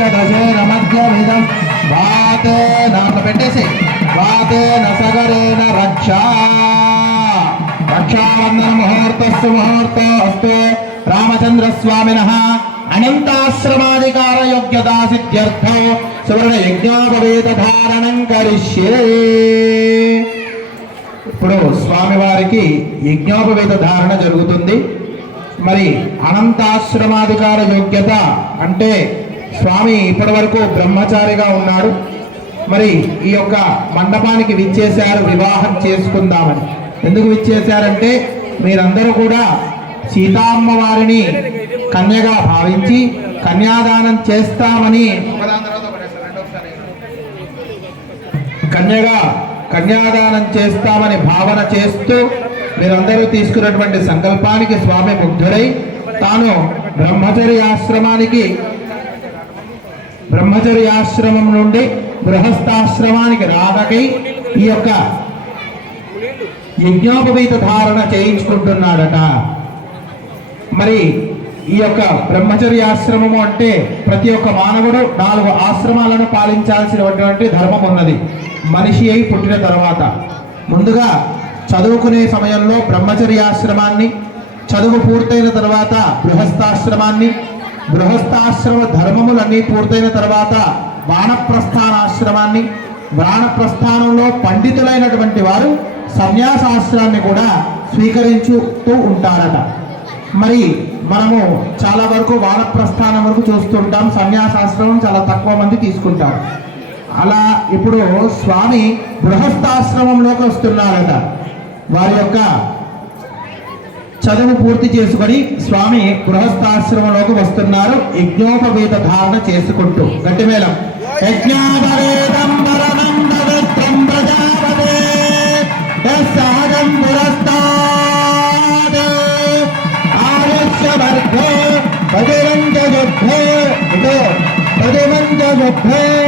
పంచదశేన మధ్యమిదం వాతేన పెట్టేసి వాతేన సగరేణ రక్షా రక్షాబంధన ముహూర్తస్సు ముహూర్తోస్తు రామచంద్రస్వామినః అనంతాశ్రమాధికార యోగ్యతా సిద్ధ్యర్థం సువర్ణ యజ్ఞోపవేత ధారణం కరిష్యే. ఇప్పుడు స్వామివారికి యజ్ఞోపవేత ధారణ జరుగుతుంది. మరి అనంతాశ్రమాధికార యోగ్యత అంటే స్వామి ఇప్పటి వరకు బ్రహ్మచారిగా ఉన్నాడు. మరి ఈ యొక్క మండపానికి విచ్చేశారు వివాహం చేసుకుందామని. ఎందుకు విచ్చేశారంటే మీరందరూ కూడా సీతామ్మవారిని కన్యగా భావించి కన్యాదానం చేస్తామని కన్యాదానం చేస్తామని భావన చేస్తూ మీరందరూ తీసుకున్నటువంటి సంకల్పానికి స్వామి ముగ్ధుడై తాను బ్రహ్మచర్యాశ్రమం నుండి గృహస్థాశ్రమానికి రాకై ఈ యొక్క యజ్ఞోపవీత ధారణ చేయించుకుంటున్నాడట. మరి ఈ యొక్క బ్రహ్మచర్యాశ్రమము అంటే ప్రతి ఒక్క మానవుడు 4 ఆశ్రమాలను పాలించాల్సినటువంటి ధర్మం ఉన్నది. మనిషి అయి పుట్టిన తర్వాత ముందుగా చదువుకునే సమయంలో బ్రహ్మచర్యాశ్రమాన్ని, చదువు పూర్తయిన తర్వాత గృహస్థాశ్రమాన్ని, గృహస్థాశ్రమ ధర్మములన్నీ పూర్తయిన తర్వాత వానప్రస్థానాశ్రమాన్ని, వానప్రస్థానంలో పండితులైనటువంటి వారు సన్యాసాశ్రమాన్ని కూడా స్వీకరించుతూ ఉంటారట. మరి మనము చాలా వరకు వానప్రస్థానం వరకు చూస్తుంటాం, సన్యాసాశ్రమం చాలా తక్కువ మంది తీసుకుంటారు. అలా ఇప్పుడు స్వామి గృహస్థాశ్రమంలోకి వస్తున్నారట. వారి యొక్క చదువు పూర్తి చేసుకొని స్వామి గృహస్థాశ్రమంలోకి వస్తున్నారు యజ్ఞోపవేత ధారణ చేసుకుంటూ. గట్టి మేళం యజ్ఞోపవేతం పరమందవిత్రం ప్రజాపతే సహజం పురస్తాద్ ఆయుష్యవర్ధో ప్రతిమంచ యుద్ధే